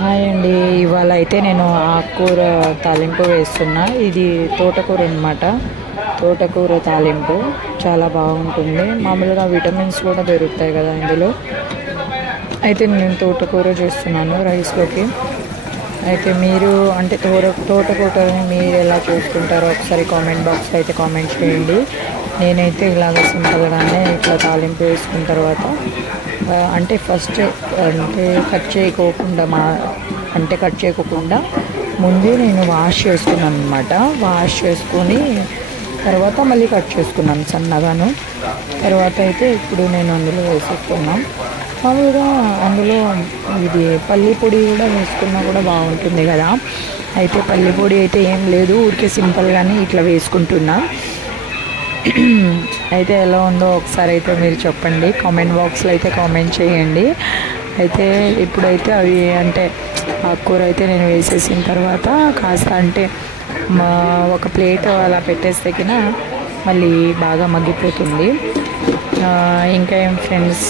Hi అండి. ఇవాళ అయితే నేను ఆకుకూర తాలింపు వేస్తున్నా. ఇది తోటకూర అనమాట. తోటకూర తాలింపు చాలా బాగుంటుంది. మామూలుగా విటమిన్స్ కూడా దొరుకుతాయి కదా ఇందులో. అయితే నేను తోటకూర చేస్తున్నాను రైస్లోకి. అయితే మీరు అంటే తోటకూరని మీరు ఎలా చేసుకుంటారో ఒకసారి కామెంట్ బాక్స్లో అయితే కామెంట్ చేయండి. నేనైతే ఇలాగ సింపుల్గానే ఇట్లా తాలింపు వేసుకున్న తర్వాత అంటే ఫస్ట్ అంటే కట్ చేయకోకుండా ముందే నేను వాష్ చేసుకున్నాను అనమాట. వాష్ చేసుకొని తర్వాత మళ్ళీ కట్ చేసుకున్నాను సన్నగాను. తర్వాత అయితే ఇప్పుడు నేను అందులో వేసేసుకున్నాను. మామూలుగా అందులో ఇది పల్లి పొడి కూడా వేసుకున్నా కూడా బాగుంటుంది కదా. అయితే పల్లి పొడి అయితే ఏం లేదు, ఊరికే సింపుల్గానే ఇట్లా వేసుకుంటున్నా. అయితే ఎలా ఉందో ఒకసారి అయితే మీరు చెప్పండి, కామెంట్ బాక్స్లో అయితే కామెంట్ చేయండి. అయితే ఇప్పుడైతే అవి అంటే ఆకుకూర అయితే నేను వేసేసిన తర్వాత కాస్త అంటే ఒక ప్లేట్ అలా పెట్టేస్తే కినా మళ్ళీ బాగా మగ్గిపోతుంది. ఇంకా ఏం ఫ్రెండ్స్,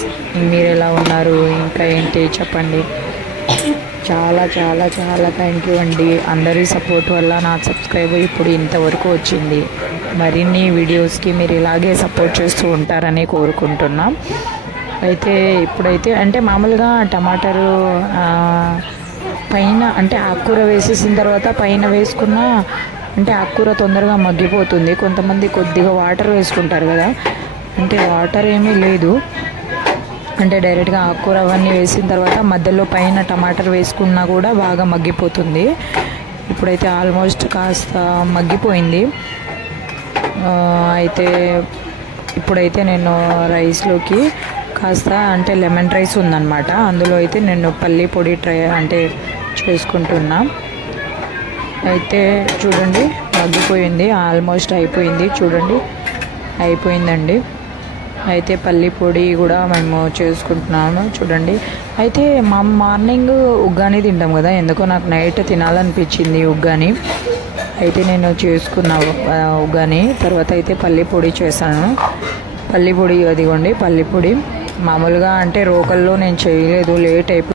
మీరు ఎలా ఉన్నారు, ఇంకా ఏంటి చెప్పండి. చాలా చాలా చాలా థ్యాంక్ యూ అండి. అందరి సపోర్ట్ వల్ల నా సబ్స్క్రైబర్ ఇప్పుడు ఇంతవరకు వచ్చింది. మరిన్ని వీడియోస్కి మీరు ఇలాగే సపోర్ట్ చేస్తూ ఉంటారని కోరుకుంటున్నాం. అయితే ఇప్పుడైతే అంటే మామూలుగా టమాటాలు పైన అంటే ఆకుకూర వేసేసిన తర్వాత పైన వేసుకున్న అంటే ఆకుకూర తొందరగా మగ్గిపోతుంది. కొంతమంది కొద్దిగా వాటర్ వేసుకుంటారు కదా, అంటే వాటర్ ఏమీ లేదు, అంటే డైరెక్ట్గా ఆకుకూర అవన్నీ వేసిన తర్వాత మధ్యలో పైన టమాటాలు వేసుకున్నా కూడా బాగా మగ్గిపోతుంది. ఇప్పుడైతే ఆల్మోస్ట్ కాస్త మగ్గిపోయింది. అయితే ఇప్పుడైతే నేను రైస్లోకి కాస్త అంటే లెమన్ రైస్ ఉందన్నమాట, అందులో అయితే నేను పల్లి పొడి అంటే చేసుకుంటున్నా. అయితే చూడండి మగ్గిపోయింది, ఆల్మోస్ట్ అయిపోయింది. చూడండి అయిపోయిందండి. అయితే పల్లి పొడి కూడా మేము చేసుకుంటున్నాము చూడండి. అయితే మా మార్నింగ్ ఉగ్గాని తింటాం కదా, ఎందుకో నాకు నైట్ తినాలనిపించింది ఉగ్గాని. అయితే నేను చేసుకున్నా ఉగ్గాని. తర్వాత అయితే పల్లి పొడి చేశాను. పల్లి పొడి అదిగోండి పల్లి పొడి. మామూలుగా అంటే రోకల్లో నేను చేయలేదు, లేట్ అయిపోయింది.